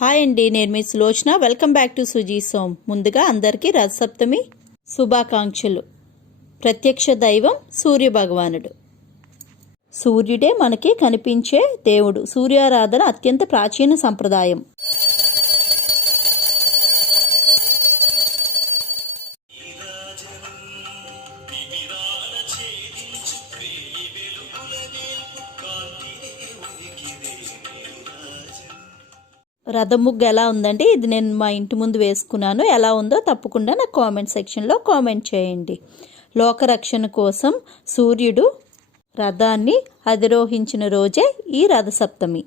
Hi అండి, నేను మీ సులోచన. వెల్కమ్ బ్యాక్ టు సుజీ సోమ్. ముందుగా అందరికీ రథసప్తమి శుభాకాంక్షలు. ప్రత్యక్ష దైవం సూర్య భగవానుడు. సూర్యుడే మనకి కనిపించే దేవుడు. సూర్యారాధన అత్యంత ప్రాచీన సంప్రదాయం. రథం ముగ్గు ఎలా ఉందండి? ఇది నేను మా ఇంటి ముందు వేసుకున్నాను. ఎలా ఉందో తప్పకుండా నాకు కామెంట్ సెక్షన్లో కామెంట్ చేయండి. లోకరక్షణ కోసం సూర్యుడు రథాన్ని అధిరోహించిన రోజే ఈ రథసప్తమి.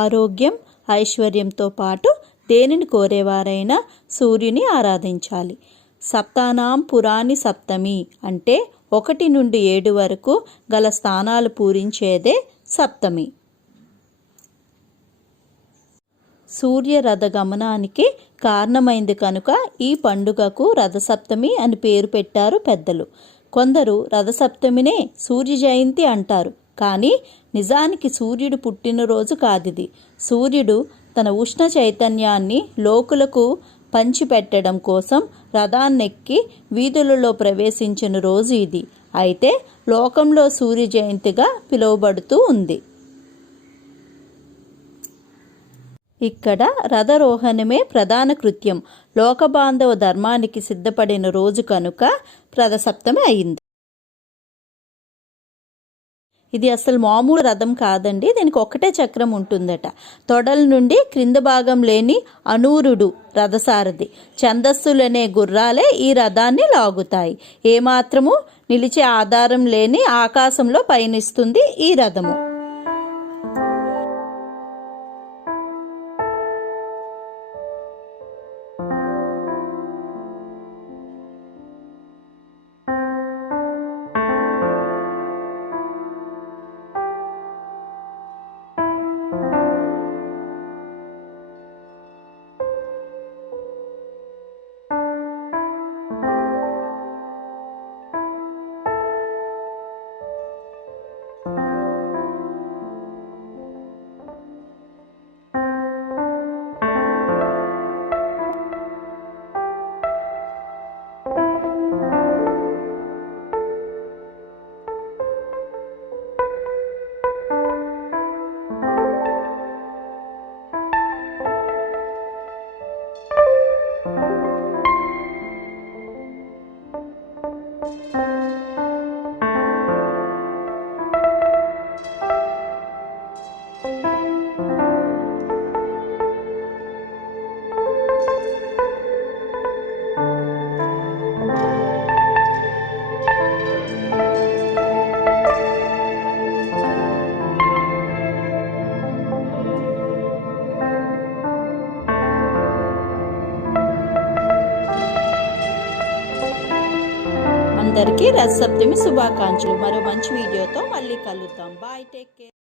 ఆరోగ్యం, ఐశ్వర్యంతో పాటు దేనిని కోరేవారైనా సూర్యుని ఆరాధించాలి. సప్తానాం పురాణి సప్తమి అంటే 1 నుండి 7 వరకు గల స్థానాలు పూరించేదే సప్తమి. సూర్య రథ గమనానికి కారణమైంది కనుక ఈ పండుగకు రథసప్తమి అని పేరు పెట్టారు పెద్దలు. కొందరు రథసప్తమినే సూర్య జయంతి అంటారు. కానీ నిజానికి సూర్యుడు పుట్టినరోజు కాదిది. సూర్యుడు తన ఉష్ణ చైతన్యాన్ని లోకులకు పంచిపెట్టడం కోసం రథాన్నెక్కి వీధులలో ప్రవేశించిన రోజు ఇది. అయితే లోకంలో సూర్య జయంతిగా పిలువబడుతూ ఉంది. ఇక్కడ రథారోహణమే ప్రధాన కృత్యం. లోకబాంధవ ధర్మానికి సిద్ధపడిన రోజు కనుక రథసప్తమి అయింది. ఇది అసలు మామూలు రథం కాదండి. దీనికి ఒకటే చక్రం ఉంటుందట. తొడల నుండి క్రింద భాగం లేని అనూరుడు రథసారథి. ఛందస్సులనే గుర్రాలే ఈ రథాన్ని లాగుతాయి. ఏమాత్రము నిలిచే ఆధారం లేని ఆకాశంలో పయనిస్తుంది ఈ రథము. అందరికీ రథసప్తమి శుభాకాంక్షలు. మరో మంచి వీడియోతో మళ్ళీ కలుద్దాం. Bye, take care.